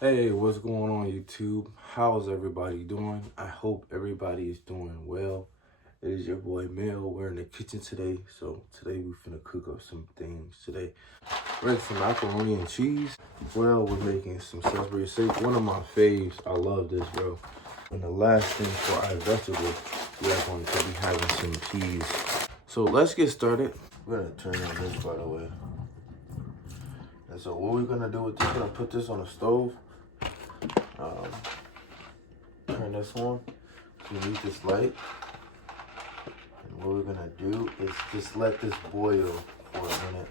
Hey, what's going on YouTube? How's everybody doing? I hope everybody is doing well. It is your boy Mel. We're in the kitchen today. So today we finna cook up some things. Today we're making some macaroni and cheese. Well, we're making some Salisbury steak. One of my faves. I love this, bro. And the last thing for our vegetables, we are going to be having some peas. So let's get started. We're gonna turn on this, by the way. And so what we're gonna do with this, we're gonna put this on the stove. Turn this on. We need this light. And what we're gonna do is just let this boil for a minute.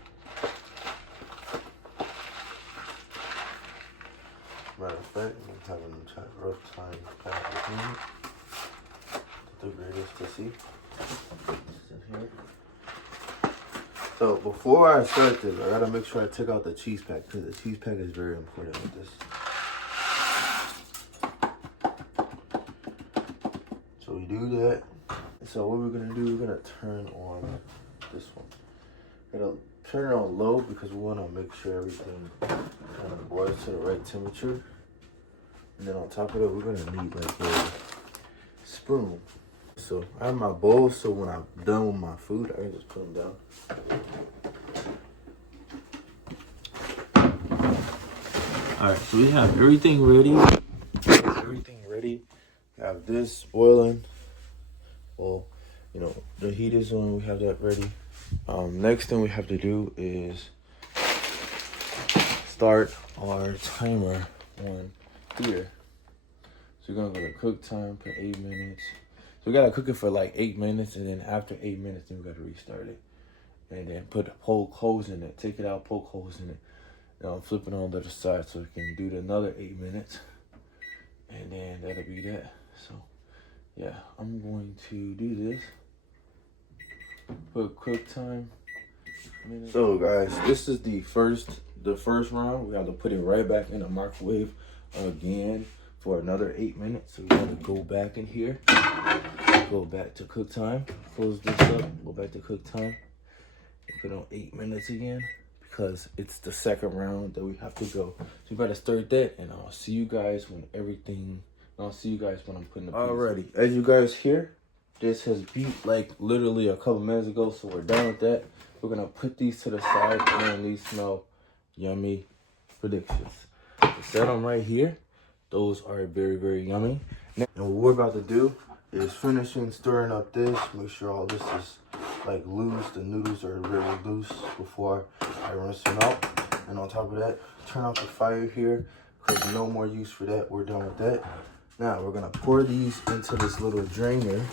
Matter of fact, I'm having a rough time packing it. The greatest to see. It's in here. So before I start this, I gotta make sure I take out the cheese pack because the cheese pack is very important with this. So we do that. So what we're gonna do, we're gonna turn on this one. We're gonna turn it on low because we wanna make sure everything kind of boils to the right temperature. And then on top of it, we're gonna need like a spoon. So I have my bowl, so when I'm done with my food, I can just put them down. All right, so we have everything ready. We have this boiling. Well, you know, the heat is on, we have that ready. Next thing we have to do is start our timer on here. So we're gonna go to cook time, put 8 minutes. So we gotta cook it for like 8 minutes, and then after 8 minutes, then we gotta restart it. And then poke holes in it, take it out, poke holes in it. Now I'm flipping on the other side so we can do another 8 minutes. And then that'll be that. So yeah, I'm going to do this. Put cook time. So guys, this is the first round. We have to put it right back in the microwave again for another 8 minutes. So we got to go back in here, go back to cook time, close this up, go back to cook time, put on 8 minutes again because it's the second round that we have to go. So we better start that, and I'll see you guys when I'm putting the pieces. Alrighty, as you guys hear, this has beat like literally a couple minutes ago, so we're done with that. We're gonna put these to the side, and these smell yummy. Predictions. Set them right here. Those are very, very yummy. And what we're about to do is finishing stirring up this. Make sure all this is like loose. The noodles are very loose before I rinse them out. And on top of that, turn off the fire here because no more use for that. We're done with that. Now we're gonna pour these into this little drainer.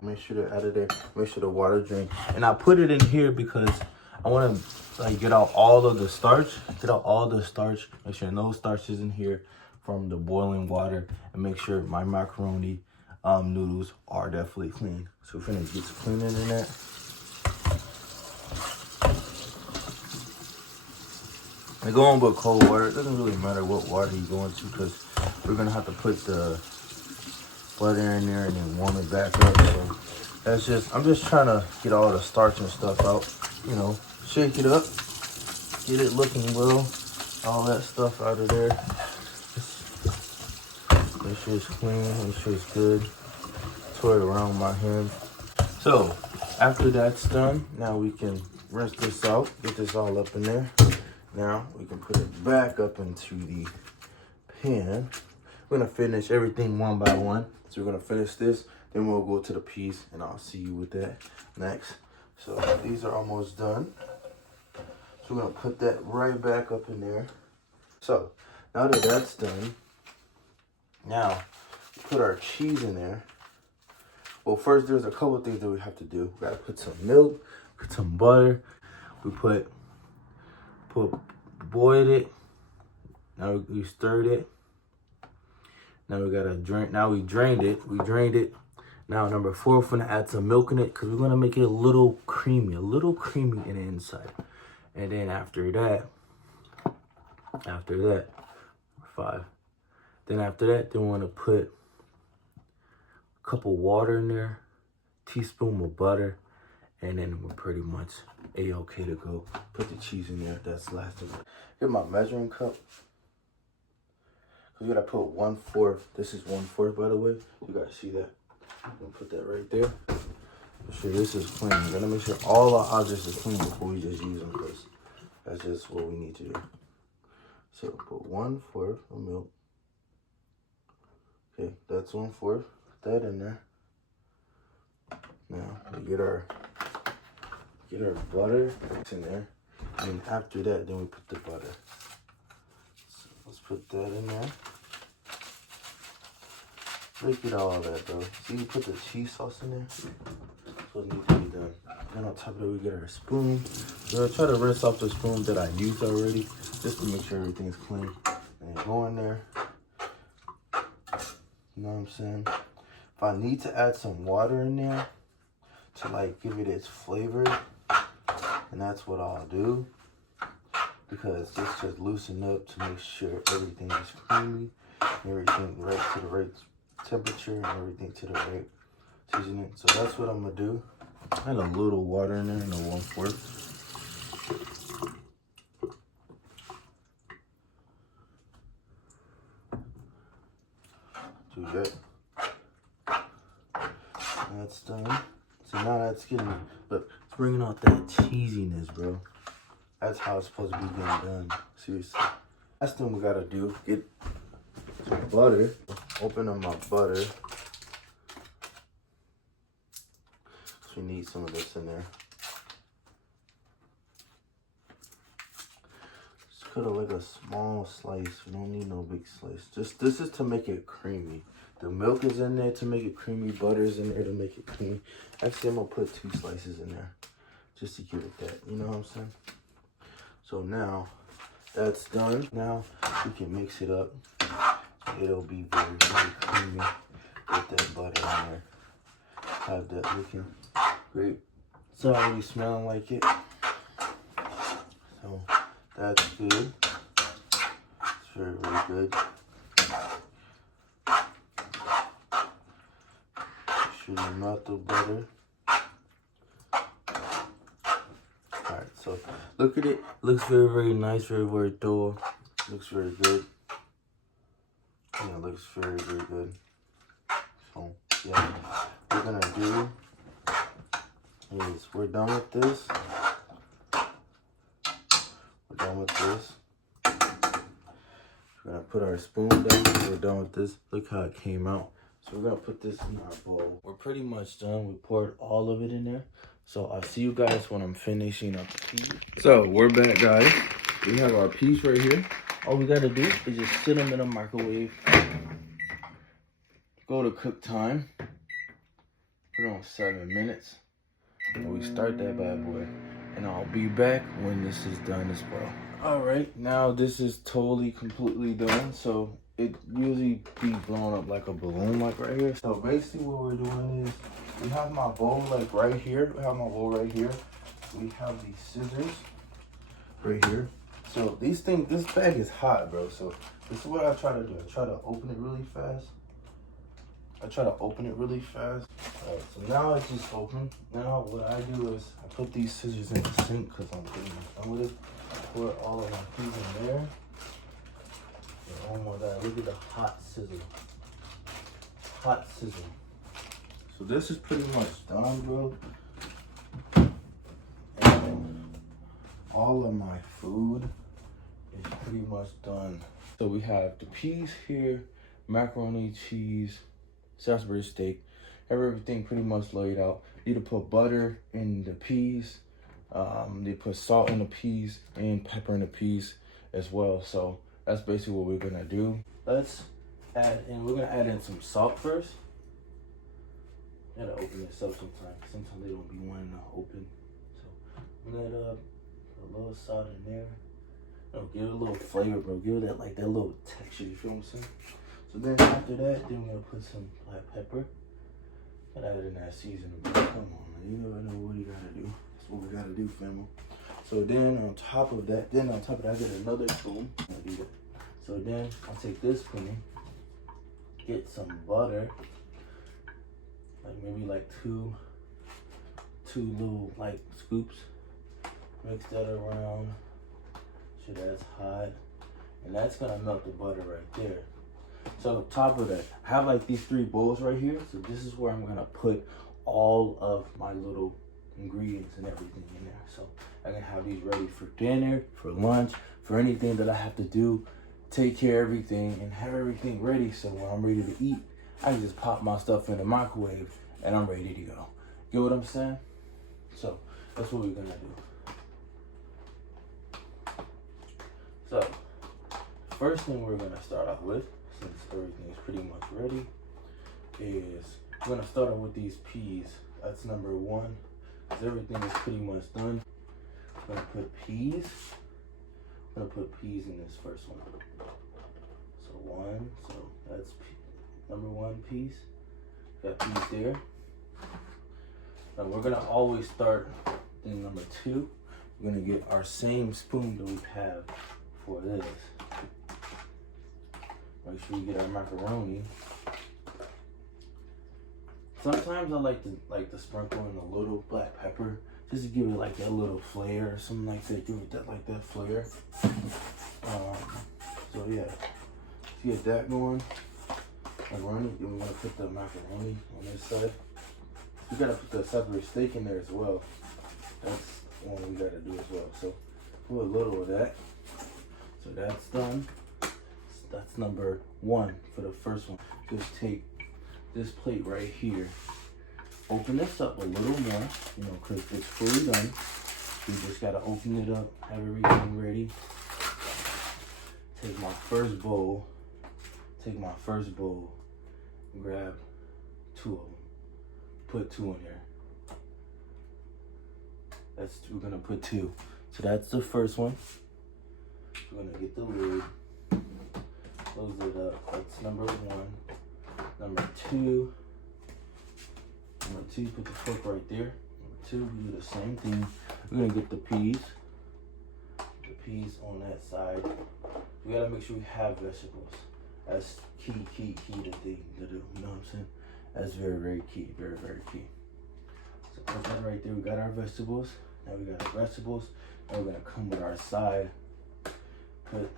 Make sure they're out of there. Make sure the water drain. And I put it in here because I want to like get out all of the starch. Make sure no starch is in here from the boiling water, and make sure my macaroni noodles are definitely clean. So we're gonna get some cleaning in that. I go on with cold water. It doesn't really matter what water you go into because we're gonna have to put the butter in there and then warm it back up. So that's just, I'm just trying to get all the starch and stuff out. You know, shake it up, get it looking well, all that stuff out of there. Make sure it's clean, make sure it's good. Twirl it around my hand. So after that's done, now we can rinse this out, get this all up in there. Now we can put it back up into the pan. We're gonna finish everything one by one. So we're gonna finish this, then we'll go to the peas, and I'll see you with that next. So these are almost done. So we're gonna put that right back up in there. So now that that's done, now put our cheese in there. Well, first there's a couple things that we have to do. We gotta put some milk, put some butter. We boiled it. Now we stirred it. Now we gotta drain. Now we drained it. Now number 4, we're gonna add some milk in it because we're gonna make it a little creamy in the inside. And then after that, 5. Then after that, we wanna put a cup of water in there, teaspoon of butter, and then we're pretty much A-okay to go. Put the cheese in there. That's the last of it. Get my measuring cup. You gotta put 1/4. This is 1/4, by the way. You gotta see that. I'm gonna put that right there. Make sure this is clean. We're gonna make sure all our objects are clean before we just use them, because that's just what we need to do. So put 1/4 of milk. Okay, that's 1/4. Put that in there. Now we get our butter. It's in there. And after that, then we put the butter. So let's put that in there. Look at all that, bro. See, you put the cheese sauce in there. That's what needs to be done. And on top of that, we get our spoon. So I try to rinse off the spoon that I used already, just to make sure everything's clean. And go in there. You know what I'm saying? If I need to add some water in there to like give it its flavor, and that's what I'll do, because this just loosen up to make sure everything is creamy, everything right to the right temperature, and everything to the right seasoning. So that's what I'm gonna do. I had a little water in there, no 1/4. Do that. That's done. So now that's getting, look, it's bringing out that cheesiness, bro. That's how it's supposed to be getting done. Seriously. Last thing we gotta do, get some butter. Open up my butter. So we need some of this in there. Just cut it like a small slice. We don't need no big slice. Just, this is to make it creamy. The milk is in there to make it creamy. Butter is in there to make it creamy. Actually, I'm gonna put 2 slices in there just to give it that. You know what I'm saying? So now that's done. Now we can mix it up. It'll be very, very creamy with that butter in there. Have that looking great. It's already smelling like it. So that's good. It's very, very good. Make sure you melt the butter. Alright, so look at it. Looks very, very nice, very, very thorough. Looks very good. Yeah, it looks very, very good. So yeah, what we're gonna do is we're done with this. We're done with this. We're gonna put our spoon down. We're done with this. Look how it came out. So we're gonna put this in our bowl. We're pretty much done. We poured all of it in there. So I'll see you guys when I'm finishing up the peas. So we're back, guys. We have our peas right here. All we gotta do is just sit them in a microwave. Go to cook time. Put it on 7 minutes. And we start that bad boy. And I'll be back when this is done as well. Alright, now this is totally, completely done. So it usually be blown up like a balloon, like right here. So basically what we're doing is, we have my bowl like right here. We have my bowl right here. We have these scissors right here. So these things, this bag is hot, bro. So this is what I try to do. I try to open it really fast. Alright, so now it's just open. Now what I do is I put these scissors in the sink because I'm pretty much done with it. Pour all of my peas in there. And oh my god, look at the hot sizzle. Hot sizzle. So this is pretty much done, bro. And all of my food is pretty much done. So we have the peas here, macaroni, cheese, Salisbury steak, everything pretty much laid out. You need to put butter in the peas. They put salt in the peas and pepper in the peas as well. So that's basically what we're gonna do. Let's add in, we're gonna add in some salt first. Gotta open this up sometimes. Sometimes they don't be wanting to open. So open that up, put a little salt in there. Give it a little flavor, bro. Give it that, like that little texture, you feel what I'm saying? So then after that, then we're gonna put some black pepper. Gotta add in that seasoning, bro. Come on, man. You never know what you gotta do. That's what we gotta do, family. So then on top of that, I get another spoon. So then I'll take this spoon, get some butter, like maybe like two little like scoops. Mix that around. Sure that's hot. And that's gonna melt the butter right there. So top of that, I have like these 3 bowls right here. So this is where I'm gonna put all of my little ingredients and everything in there. So I can have these ready for dinner, for lunch, for anything that I have to do, take care of everything and have everything ready. So when I'm ready to eat, I can just pop my stuff in the microwave and I'm ready to go. Get what I'm saying? So that's what we're gonna do. So first thing we're gonna start off with, since everything is pretty much ready, is we're gonna start off with these peas. That's number 1, because everything is pretty much done. I'm gonna put peas. I'm gonna put peas in this first one. So 1, so that's number 1 piece. Got peas there. Now we're gonna always start in number 2. We're gonna get our same spoon that we have for this. Make sure you get our macaroni. Sometimes I like to sprinkle in a little black pepper just to give it like that little flair or something like that. Give it that flair. So yeah, get that going. And then we're gonna put the macaroni on this side. We gotta put the Salisbury steak in there as well. That's one we gotta do as well. So put a little of that. So that's done. That's number 1 for the first one. Just take this plate right here. Open this up a little more, you know, because it's fully done. You just gotta open it up, have everything ready. Take my first bowl, grab 2 of them. Put 2 in there. We're gonna put 2. So that's the first one. We're gonna get the lid, close it up. That's number 1. Number 2, put the fork right there. Number 2, we do the same thing. We're gonna get the peas on that side. We gotta make sure we have vegetables. That's key to do. You know what I'm saying? That's very, very key. Very, very key. So put that right there. We got our vegetables. Now we got our vegetables. Now we're gonna come with our side. Put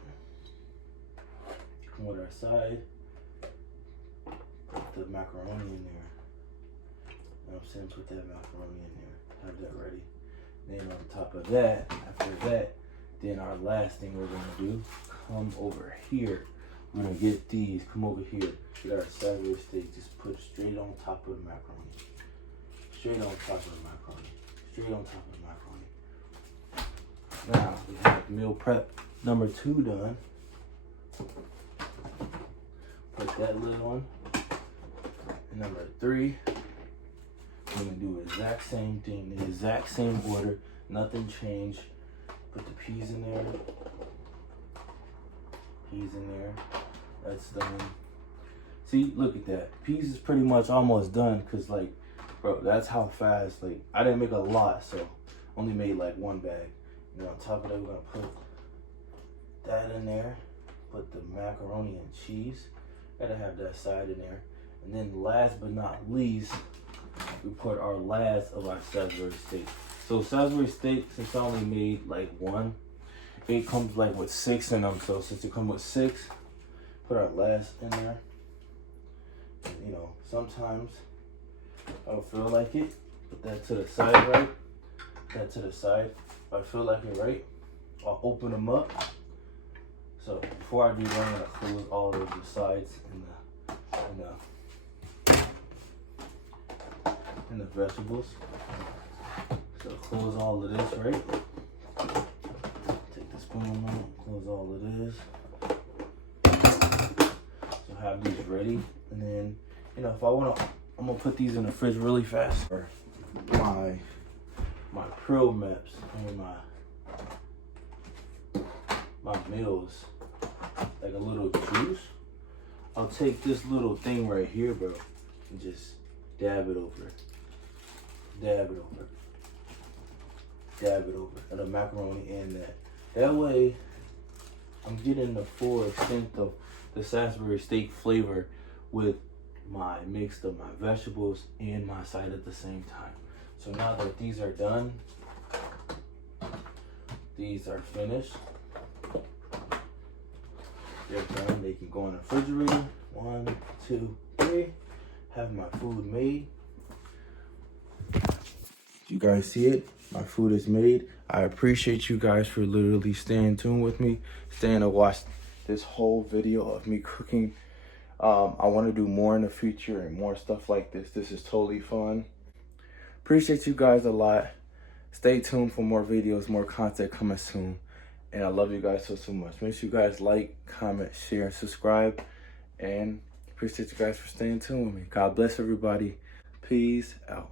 the macaroni in there. You know what I'm saying? Put that macaroni in there. Have that ready. Then on top of that, after that, then our last thing we're gonna do, come over here. We're gonna get these, come over here. We got our Salisbury steak, just put straight on top of the macaroni. Straight on top of the macaroni. Straight on top of the macaroni. Now, we have meal prep number 2 done. Put that lid on. And number 3, we're gonna do the exact same thing, the exact same order, nothing changed. Put the peas in there. That's done. See, look at that. Peas is pretty much almost done, cause like, bro, that's how fast. Like, I didn't make a lot, so only made like 1 bag. And on top of that, we're gonna put that in there. Put the macaroni and cheese. Gotta have that side in there. And then last but not least, we put our last of our Salisbury steak. So Salisbury steak, since I only made like 1, it comes like with 6 in them. So since it comes with 6, put our last in there. And, you know, sometimes I don't feel like it. Put that to the side, right? That to the side. If I feel like it, right, I'll open them up. So before I do that, I'm gonna close all of the sides and the vegetables. So close all of this, right? Take the spoon out, close all of this. So have these ready, and then, you know, if I wanna, I'm gonna put these in the fridge really fast. My Pro Maps and my meals, like a little juice. I'll take this little thing right here, bro, and just dab it over. Dab it over. Dab it over. And the macaroni and that. That way, I'm getting the full extent of the Salisbury steak flavor with my mix of my vegetables and my side at the same time. So now that these are done, these are finished. they're done, they can go in the refrigerator. 1, 2, 3. Have my food made. You guys see it? My food is made. I appreciate you guys for literally staying tuned with me, staying to watch this whole video of me cooking. I want to do more in the future and more stuff like this. This is totally fun. Appreciate you guys a lot. Stay tuned for more videos, more content coming soon. And I love you guys so much. Make sure you guys like, comment, share, and subscribe. And appreciate you guys for staying tuned with me. God bless everybody. Peace out.